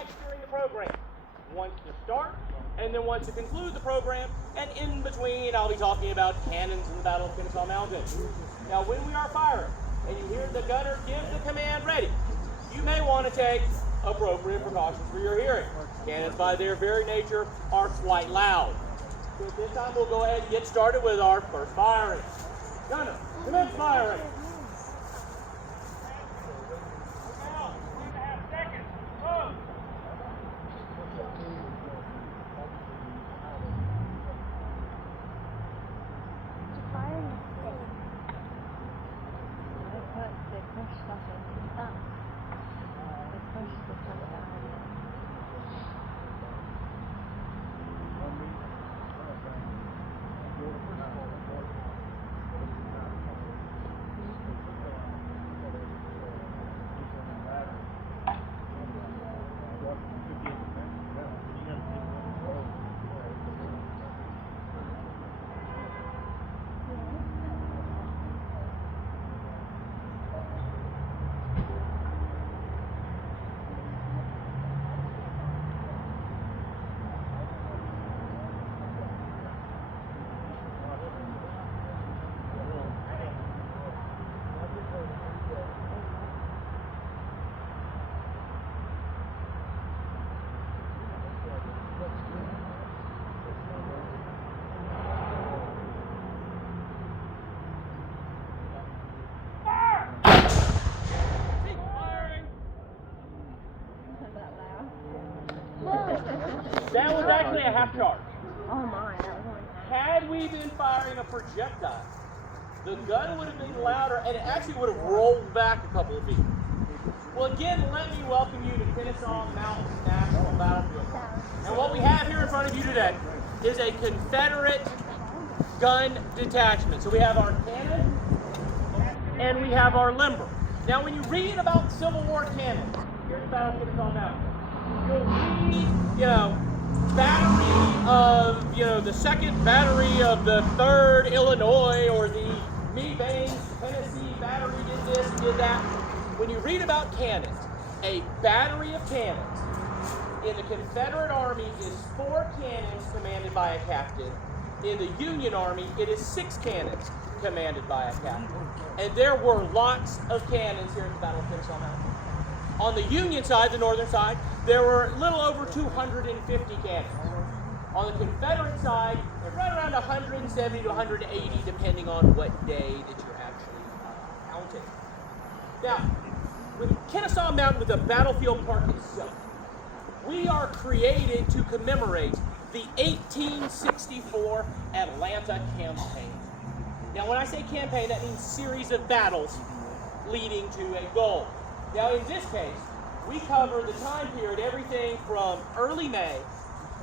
fights during the program. Once to start, and then once to conclude the program, and in between I'll be talking about cannons in the Battle of Kennesaw Mountain. Now when we are firing, and you hear the gunner give the command ready, you may want to take appropriate precautions for your hearing. Cannons by their very nature are quite loud. So at this time we'll go ahead and get started with our first firing. Gunner, commence firing. That was actually a half charge. Oh my, that was one. Had we been firing a projectile, the gun would have been louder and it actually would have rolled back a couple of feet. Well, again, let me welcome you to Kennesaw Mountain Battlefield Park. And what we have here in front of you today is a Confederate gun detachment. So we have our cannon and we have our limber. Now, when you read about Civil War cannons here at the Battle of Kennesaw Mountain, you'll read, battery of, the 2nd battery of the 3rd Illinois, or the Me-Baines, Tennessee battery did this and did that. When you read about cannons, a battery of cannons in the Confederate Army is 4 cannons commanded by a captain. In the Union Army, it is 6 cannons commanded by a captain. And there were lots of cannons here at the Battle of Kennesaw Mountain. On the Union side, the northern side, there were a little over 250 cannons. On the Confederate side, they're right around 170 to 180, depending on what day that you're actually counting. Now, with Kennesaw Mountain, with the Battlefield Park itself, we are created to commemorate the 1864 Atlanta campaign. Now, when I say campaign, that means series of battles leading to a goal. Now, in this case, we cover the time period, everything from early May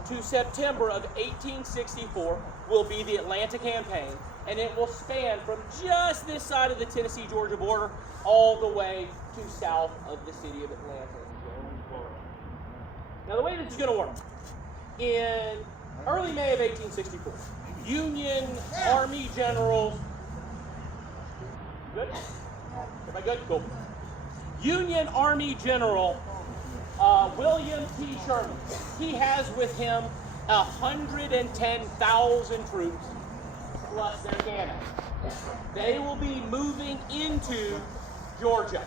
to September of 1864 will be the Atlanta campaign, and it will span from just this side of the Tennessee-Georgia border all the way to south of the city of Atlanta. Now, the way this is going to work, in early May of 1864, Union Army generals, good? Everybody good? Cool. Union Army General William T. Sherman, he has with him 110,000 troops plus their cannons. They will be moving into Georgia.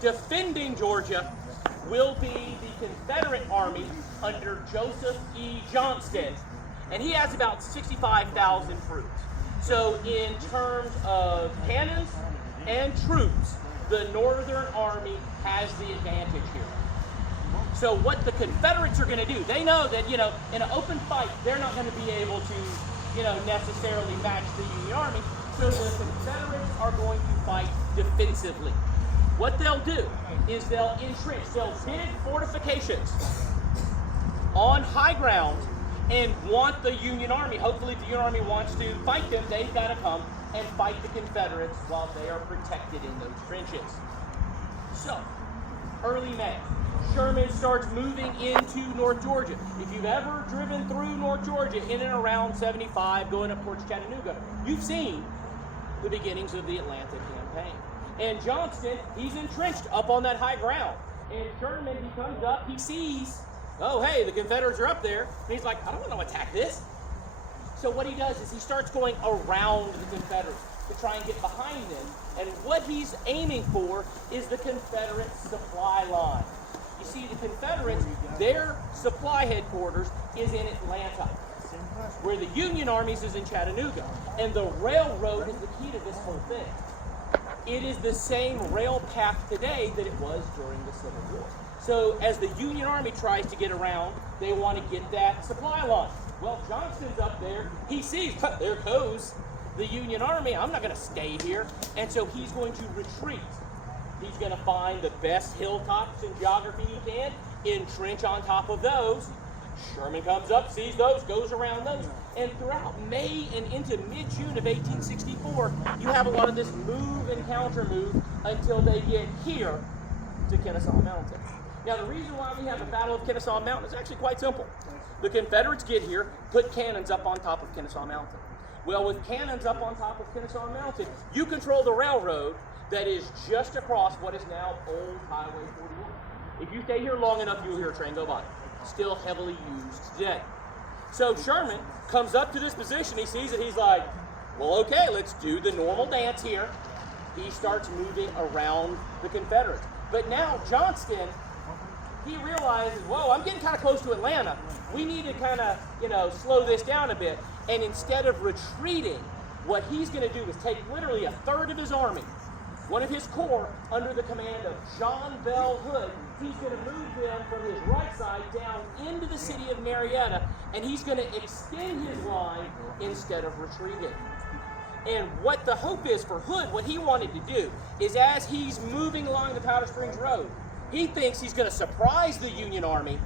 Defending Georgia will be the Confederate Army under Joseph E. Johnston, and he has about 65,000 troops. So in terms of cannons and troops, the Northern Army has the advantage here. So what the Confederates are going to do, they know that, in an open fight, they're not going to be able to, necessarily match the Union Army. So the Confederates are going to fight defensively. What they'll do is they'll entrench, they'll dig fortifications on high ground and want the Union Army. Hopefully, if the Union Army wants to fight them, they've got to come and fight the Confederates while they are protected in those trenches. So, early May, Sherman starts moving into North Georgia. If you've ever driven through North Georgia in and around 75, going up towards Chattanooga, you've seen the beginnings of the Atlanta campaign. And Johnston, he's entrenched up on that high ground. And Sherman, he comes up, he sees, oh, hey, the Confederates are up there. And he's like, I don't want to attack this. So what he does is he starts going around the Confederates to try and get behind them. And what he's aiming for is the Confederate supply line. You see, the Confederates, their supply headquarters is in Atlanta, where the Union armies is in Chattanooga. And the railroad is the key to this whole thing. It is the same rail path today that it was during the Civil War. So as the Union Army tries to get around, they want to get that supply line. Well, Johnston's up there. He sees, there goes the Union Army. I'm not going to stay here. And so he's going to retreat. He's going to find the best hilltops in geography he can, entrench on top of those. Sherman comes up, sees those, goes around those. And throughout May and into mid-June of 1864, you have a lot of this move and counter-move until they get here to Kennesaw Mountain. Now, the reason why we have the Battle of Kennesaw Mountain is actually quite simple. The Confederates get here, put cannons up on top of Kennesaw Mountain. Well, with cannons up on top of Kennesaw Mountain, you control the railroad that is just across what is now Old Highway 41. If you stay here long enough, you'll hear a train go by. Still heavily used today. So Sherman comes up to this position, he sees it, he's like, well, okay, let's do the normal dance here. He starts moving around the Confederates. But now Johnston, he realizes, whoa, I'm getting kind of close to Atlanta. We need to kind of, slow this down a bit. And instead of retreating, what he's going to do is take literally a third of his army, one of his corps, under the command of John Bell Hood. He's going to move them from his right side down into the city of Marietta, and he's going to extend his line instead of retreating. And what the hope is for Hood, what he wanted to do, is as he's moving along the Powder Springs Road, he thinks he's going to surprise the Union Army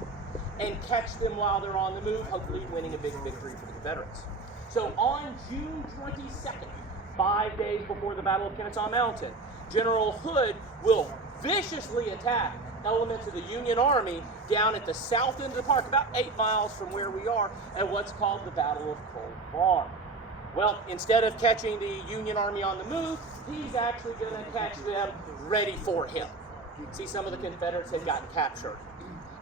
and catch them while they're on the move, hopefully winning a big victory for the Confederates. So on June 22nd, 5 days before the Battle of Kennesaw Mountain, General Hood will viciously attack elements of the Union Army down at the south end of the park, about 8 miles from where we are, at what's called the Battle of Cold Farm. Well, instead of catching the Union Army on the move, he's actually going to catch them ready for him. See, some of the Confederates had gotten captured.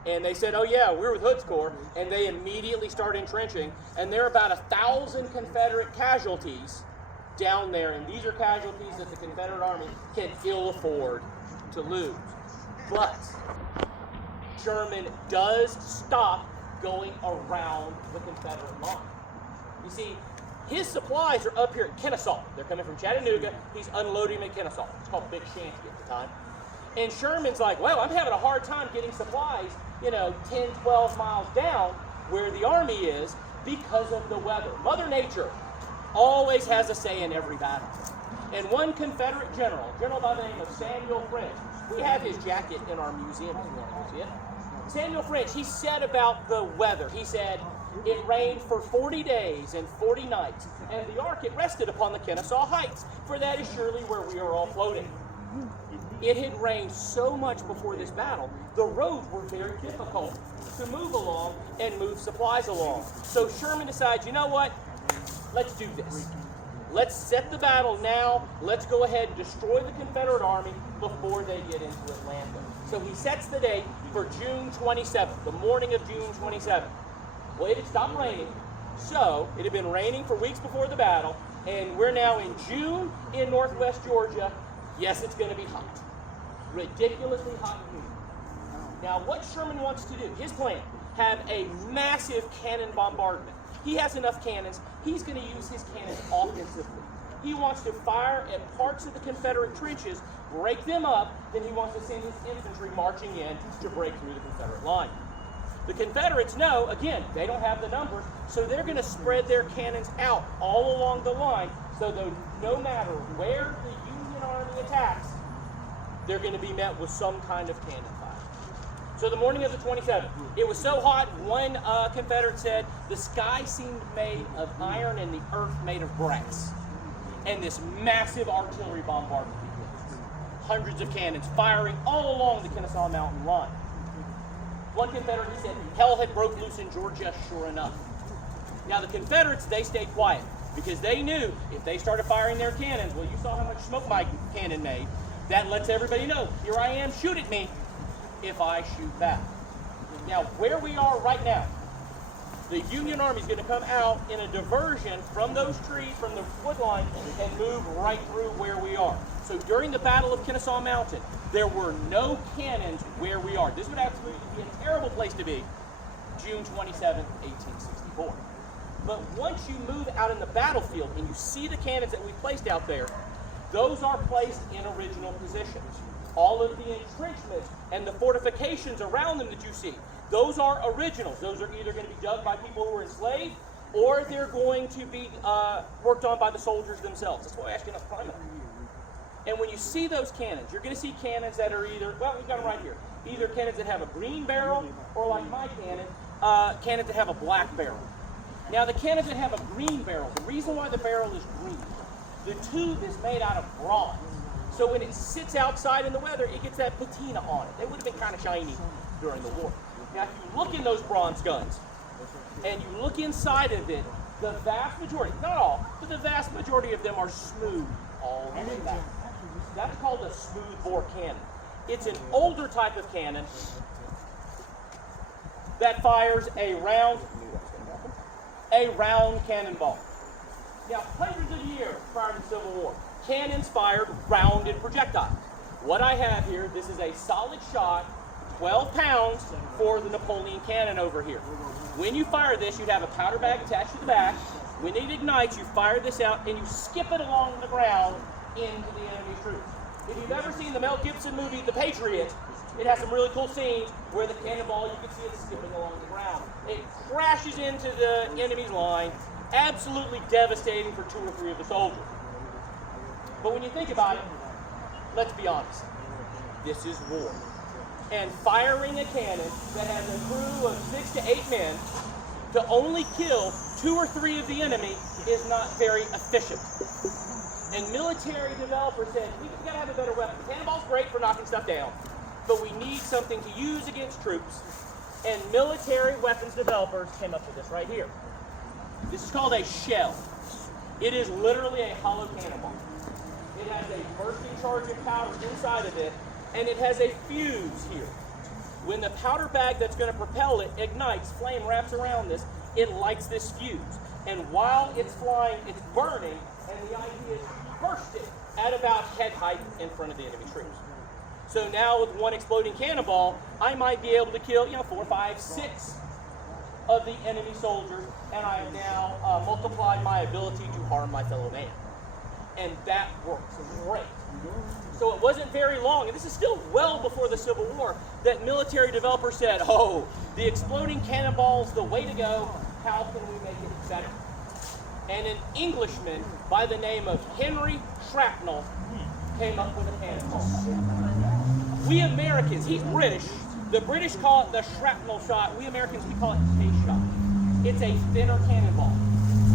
And they said, oh yeah, we're with Hood's Corps, and they immediately start entrenching, and there are about 1,000 Confederate casualties down there, and these are casualties that the Confederate Army can ill afford to lose. But Sherman does stop going around the Confederate line. You see, his supplies are up here at Kennesaw. They're coming from Chattanooga. He's unloading them at Kennesaw. It's called Big Shanty at the time. And Sherman's like, well, I'm having a hard time getting supplies, 10, 12 miles down where the army is because of the weather. Mother Nature always has a say in every battle. And one Confederate general by the name of Samuel French, we have his jacket in our museum if you want to see it. Samuel French, he said about the weather, he said, it rained for 40 days and 40 nights, and the ark, it rested upon the Kennesaw Heights, for that is surely where we are all floating. It had rained so much before this battle, the roads were very difficult to move along and move supplies along. So Sherman decides, you know what, let's do this. Let's set the battle now. Let's go ahead and destroy the Confederate Army before they get into Atlanta. So he sets the date for June 27th, the morning of June 27th. Well, it had stopped raining, so it had been raining for weeks before the battle, and we're now in June in northwest Georgia. Yes, it's going to be hot. Ridiculously hot and humid. Now, what Sherman wants to do, his plan, have a massive cannon bombardment. He has enough cannons. He's going to use his cannons offensively. He wants to fire at parts of the Confederate trenches, break them up, then he wants to send his infantry marching in to break through the Confederate line. The Confederates know, again, they don't have the numbers, so they're going to spread their cannons out all along the line, so that no matter where the Union Army attacks, they're going to be met with some kind of cannon fire. So the morning of the 27th, it was so hot, one Confederate said, the sky seemed made of iron and the earth made of brass. And this massive artillery bombardment begins. Hundreds of cannons firing all along the Kennesaw Mountain line. One Confederate, he said, hell had broke loose in Georgia, sure enough. Now the Confederates, they stayed quiet because they knew if they started firing their cannons, well, you saw how much smoke my cannon made. That lets everybody know, here I am, shoot at me. if I shoot back. Now, where we are right now, the Union Army is going to come out in a diversion from those trees, from the wood line, and move right through where we are. So during the Battle of Kennesaw Mountain, there were no cannons where we are. This would absolutely be a terrible place to be, June 27, 1864. But once you move out in the battlefield and you see the cannons that we placed out there, those are placed in original positions. All of the entrenchments and the fortifications around them that you see, those are originals. Those are either going to be dug by people who were enslaved, or they're going to be worked on by the soldiers themselves. That's why I asked you enough time. And when you see those cannons, you're going to see cannons that are either, well, we've got them right here, either cannons that have a green barrel, or like my cannon, cannons that have a black barrel. Now, the cannons that have a green barrel, the reason why the barrel is green, the tube is made out of bronze. So when it sits outside in the weather, it gets that patina on it. They would have been kind of shiny during the war. Now, if you look in those bronze guns, and you look inside of it, the vast majority, not all, but the vast majority of them are smooth all the way back. That's called a smooth bore cannon. It's an older type of cannon that fires a round cannonball. Now, hundreds of years prior to the Civil War, cannons fired rounded projectiles. What I have here, this is a solid shot, 12 pounds for the Napoleon cannon over here. When you fire this, you'd have a powder bag attached to the back. When it ignites, you fire this out and you skip it along the ground into the enemy's troops. If you've ever seen the Mel Gibson movie, The Patriot, it has some really cool scenes where the cannonball, you can see it skipping along the ground. It crashes into the enemy's line, absolutely devastating for 2 or 3 of the soldiers. But when you think about it, let's be honest, this is war. And firing a cannon that has a crew of 6 to 8 men to only kill 2 or 3 of the enemy is not very efficient. And military developers said, we gotta have a better weapon. The cannonball's great for knocking stuff down, but we need something to use against troops. And military weapons developers came up with this right here. This is called a shell. It is literally a hollow cannonball. It has a bursting charge of powder inside of it, and it has a fuse here. When the powder bag that's going to propel it ignites, flame wraps around this, it lights this fuse. And while it's flying, it's burning, and the idea is to burst it at about head height in front of the enemy troops. So now with one exploding cannonball, I might be able to kill, 4, 5, 6 of the enemy soldiers, and I have now multiplied my ability to harm my fellow man. And that works great. So it wasn't very long, and this is still well before the Civil War, that military developers said, oh, the exploding cannonball's the way to go, how can we make it better? And an Englishman by the name of Henry Shrapnel came up with a cannonball. We Americans, he's British, the British call it the shrapnel shot, we Americans, we call it the case shot. It's a thinner cannonball.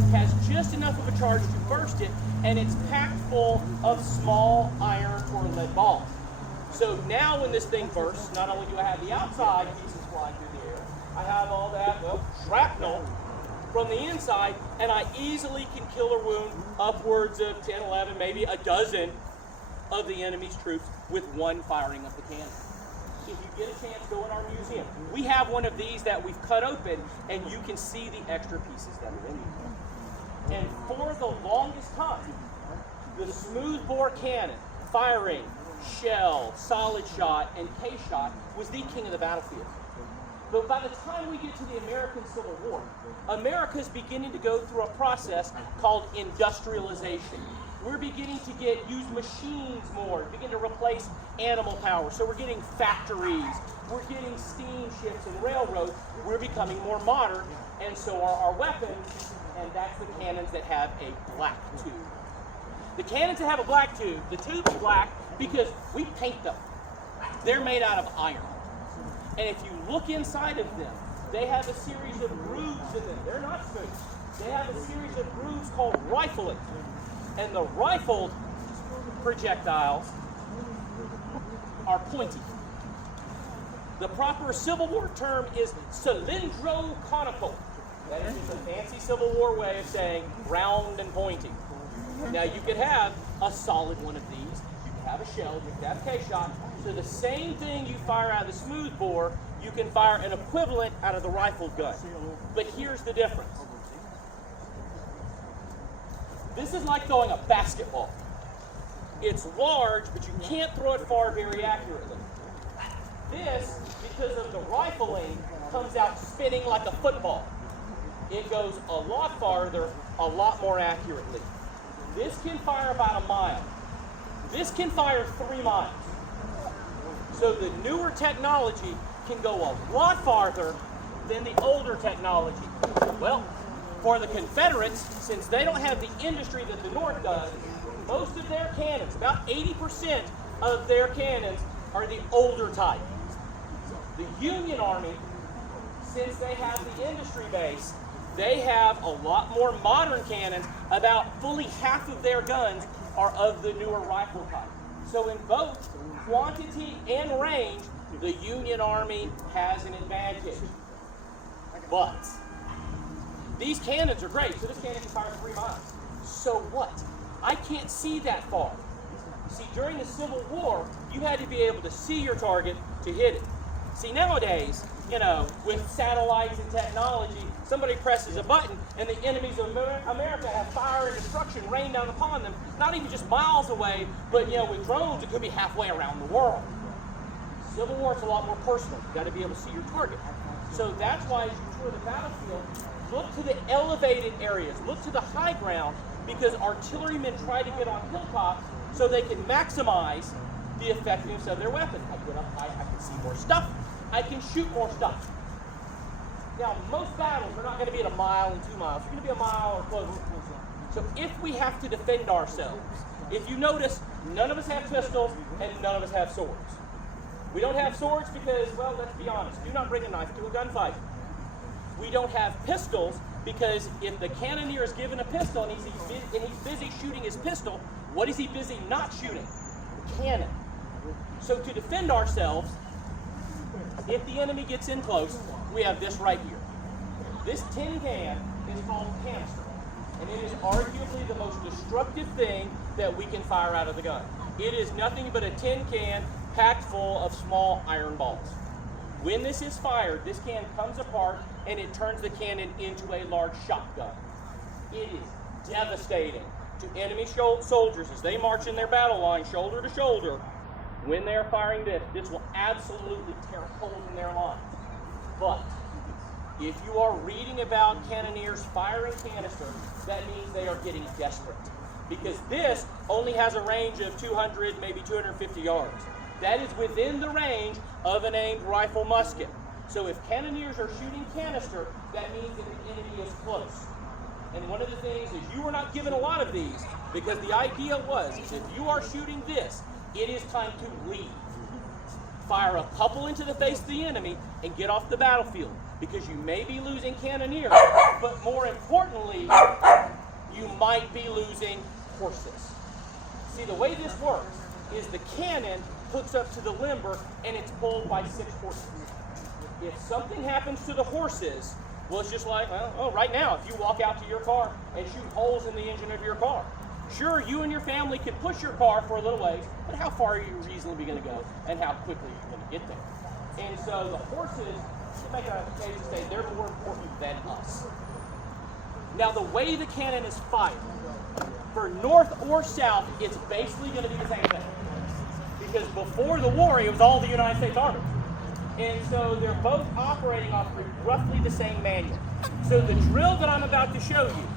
It has just enough of a charge to burst it, and it's packed full of small iron or lead balls. So now when this thing bursts, not only do I have the outside pieces flying through the air, I have all that, shrapnel from the inside, and I easily can kill or wound upwards of 10, 11, maybe a dozen of the enemy's troops with one firing of the cannon. If you get a chance, go in our museum. We have one of these that we've cut open, and you can see the extra pieces that are in there. And for the longest time, the smooth bore cannon, firing, shell, solid shot, and case shot was the king of the battlefield. But by the time we get to the American Civil War, America's beginning to go through a process called industrialization. We're beginning to use machines more, begin to replace animal power. So we're getting factories, we're getting steamships and railroads. We're becoming more modern, and so are our weapons, and that's the cannons that have a black tube. The cannons that have a black tube, the tube is black because we paint them. They're made out of iron. And if you look inside of them, they have a series of grooves in them. They're not smooth. They have a series of grooves called rifling. And the rifled projectiles are pointy. The proper Civil War term is cylindro-conical. That is just a fancy Civil War way of saying round and pointy. Now you could have a solid one of these. You could have a shell. You could have a case shot. So the same thing you fire out of the smoothbore, you can fire an equivalent out of the rifled gun. But here's the difference. This is like throwing a basketball. It's large, but you can't throw it far very accurately. This, because of the rifling, comes out spinning like a football. It goes a lot farther, a lot more accurately. This can fire about a mile. This can fire 3 miles. So the newer technology can go a lot farther than the older technology. Well, for the Confederates, since they don't have the industry that the North does, most of their cannons, about 80% of their cannons, are the older type. The Union Army, since they have the industry base, they have a lot more modern cannons. About fully half of their guns are of the newer rifle type. So in both quantity and range, the Union Army has an advantage. But these cannons are great. So this cannon can fire 3 miles. So what? I can't see that far. See, during the Civil War, you had to be able to see your target to hit it. See, nowadays, with satellites and technology, somebody presses a button and the enemies of America have fire and destruction rain down upon them, not even just miles away, but with drones, it could be halfway around the world. Civil War is a lot more personal. You've got to be able to see your target. So that's why as you tour the battlefield, look to the elevated areas, look to the high ground, because artillerymen try to get on hilltops so they can maximize the effectiveness of their weapon. I get up high, I can see more stuff, I can shoot more stuff. Now, most battles are not going to be at a mile and 2 miles. They're going to be a mile or closer. So if we have to defend ourselves, if you notice, none of us have pistols and none of us have swords. We don't have swords because, well, let's be honest, do not bring a knife to a gunfight. We don't have pistols because if the cannoneer is given a pistol and he's busy shooting his pistol, what is he busy not shooting? The cannon. So to defend ourselves, if the enemy gets in close, we have this right here. This tin can is called a canister, and it is arguably the most destructive thing that we can fire out of the gun. It is nothing but a tin can packed full of small iron balls. When this is fired, this can comes apart and it turns the cannon into a large shotgun. It is devastating to enemy soldiers as they march in their battle line shoulder to shoulder. When they're firing this will absolutely tear holes in their lines. But if you are reading about cannoneers firing canister, that means they are getting desperate. Because this only has a range of 200, maybe 250 yards. That is within the range of an aimed rifle musket. So if cannoneers are shooting canister, that means that the enemy is close. And one of the things is you were not given a lot of these because the idea was if you are shooting this, it is time to leave. Fire a couple into the face of the enemy and get off the battlefield because you may be losing cannoneers, but more importantly, you might be losing horses. See, the way this works is the cannon hooks up to the limber and it's pulled by 6 horses. If something happens to the horses, well, it's just like, right now, if you walk out to your car and shoot holes in the engine of your car, sure, you and your family can push your car for a little ways, but how far are you reasonably going to go and how quickly are you going to get there? And so the horses, to make a case to say, they're more important than us. Now, the way the cannon is fired, for north or south, it's basically going to be the same thing. Because before the war, it was all the United States Army. And so they're both operating off roughly the same manual. So the drill that I'm about to show you,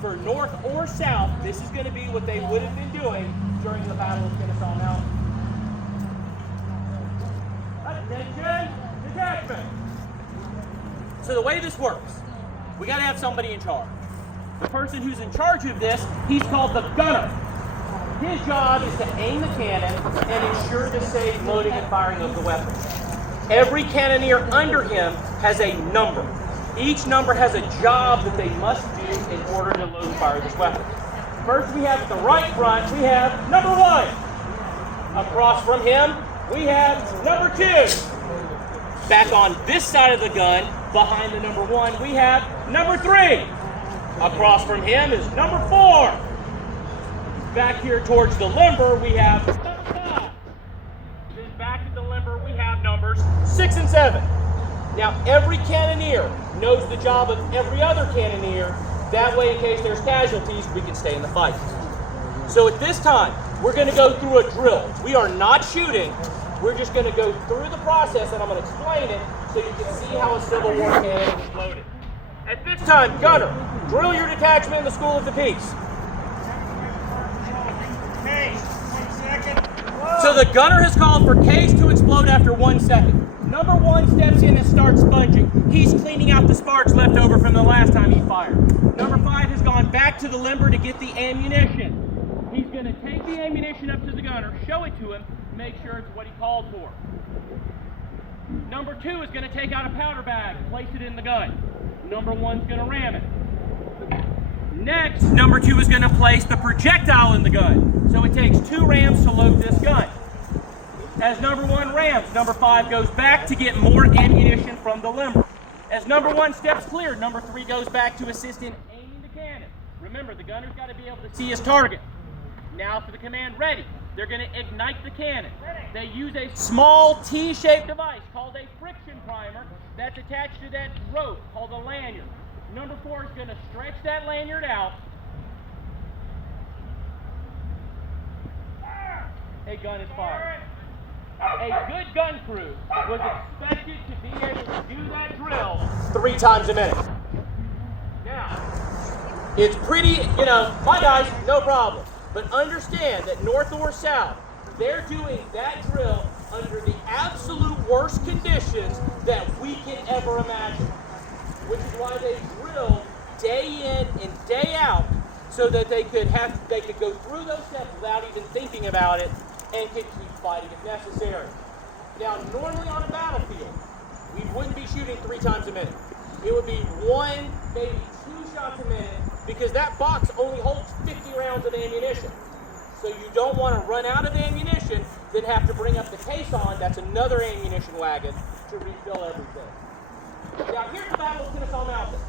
for north or south, this is going to be what they would have been doing during the Battle of Kennesaw Mountain. Attention, detachment. So the way this works, we got to have somebody in charge. The person who's in charge of this, he's called the gunner. His job is to aim the cannon and ensure the safe loading and firing of the weapon. Every cannoneer under him has a number. Each number has a job that they must do in order to load and fire this weapon. First, we have at the right front, we have number 1. Across from him, we have number 2. Back on this side of the gun, behind the number 1, we have number 3. Across from him is number 4. Back here towards the limber, we have number 5. Then back 6 and 7. Now, every cannoneer knows the job of every other cannoneer. That way, in case there's casualties, we can stay in the fight. So at this time, we're going to go through a drill. We are not shooting. We're just going to go through the process, and I'm going to explain it so you can see how a Civil War cannon is loaded. At this time, gunner, drill your detachment in the School of the Peace. So the gunner has called for case to explode after 1 second. Number 1 steps in and starts sponging. He's cleaning out the sparks left over from the last time he fired. Number 5 has gone back to the limber to get the ammunition. He's going to take the ammunition up to the gunner, show it to him, make sure it's what he called for. Number 2 is going to take out a powder bag, place it in the gun. Number 1's going to ram it. Next, number 2 is going to place the projectile in the gun. So it takes 2 rams to load this gun. As number 1 rams, number 5 goes back to get more ammunition from the limber. As number 1 steps clear, number 3 goes back to assist in aiming the cannon. Remember, the gunner's got to be able to see his target. Now for the command ready, they're going to ignite the cannon. They use a small T-shaped device called a friction primer that's attached to that rope called a lanyard. Number 4 is going to stretch that lanyard out. A gun is fired. A good gun crew was expected to be able to do that drill 3 times a minute. Now, it's pretty, my guys, no problem. But understand that north or south, they're doing that drill under the absolute worst conditions that we can ever imagine. Which is why they drill day in and day out so that they could go through those steps without even thinking about it and could keep fighting if necessary. Now, normally on a battlefield, we wouldn't be shooting 3 times a minute. It would be 1, maybe 2 shots a minute because that box only holds 50 rounds of ammunition. So you don't want to run out of ammunition, then have to bring up the caisson, that's another ammunition wagon, to refill everything. Now here's the Battle of Kennesaw Mountain.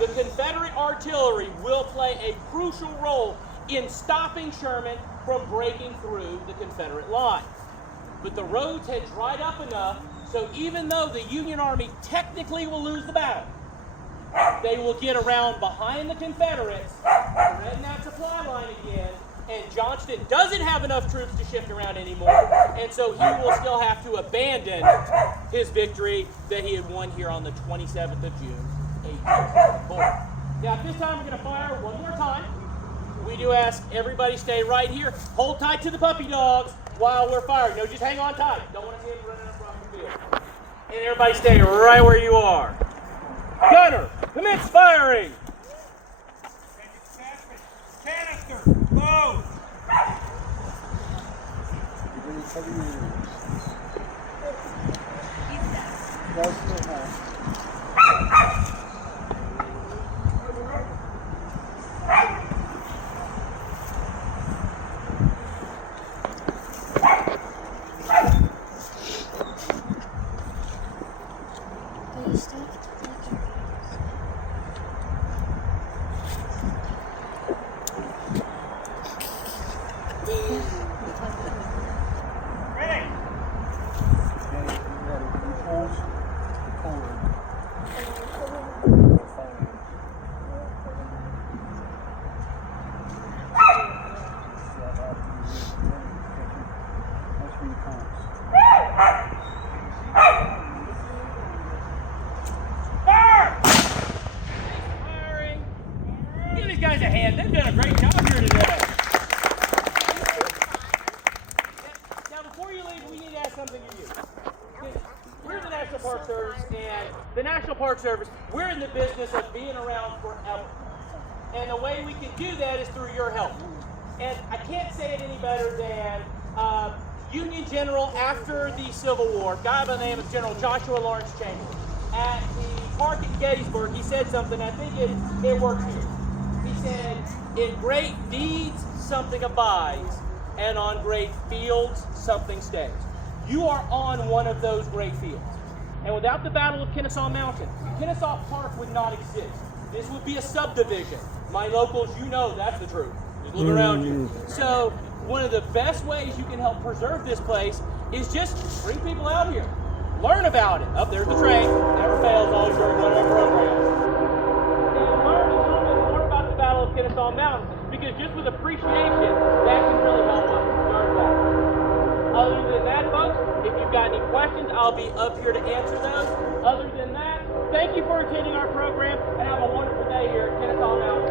The Confederate artillery will play a crucial role in stopping Sherman from breaking through the Confederate line. But the roads had dried up enough, so even though the Union Army technically will lose the battle, they will get around behind the Confederates, threaten that supply line again, and Johnston doesn't have enough troops to shift around anymore, and so he will still have to abandon his victory that he had won here on the 27th of June, 1864. Now at this time we're going to fire one more time. We do ask everybody stay right here. Hold tight to the puppy dogs while we're firing. No, just hang on tight. Don't want to see them running across the field. And everybody stay right where you are. Gunner, commence firing. Canister, load. Guys a hand. They've done a great job here today. Now, before you leave, we need to ask something of you. We're the National Park Service, and the National Park Service, we're in the business of being around forever. And the way we can do that is through your help. And I can't say it any better than Union General after the Civil War, a guy by the name of General Joshua Lawrence Chamberlain. At the park at Gettysburg, he said something, I think it works here. He said, in great deeds, something abides, and on great fields, something stays. You are on one of those great fields. And without the Battle of Kennesaw Mountain, Kennesaw Park would not exist. This would be a subdivision. My locals, you know that's the truth. Just look around you. So one of the best ways you can help preserve this place is just bring people out here. Learn about it. Oh, there's the train. Never fails, always during one of our programs. And learn a little bit more about the Battle of Kennesaw Mountain, because just with appreciation, that can really help us learn that. Other than that, folks, if you've got any questions, I'll be up here to answer those. Other than that, thank you for attending our program, and have a wonderful day here at Kennesaw Mountain.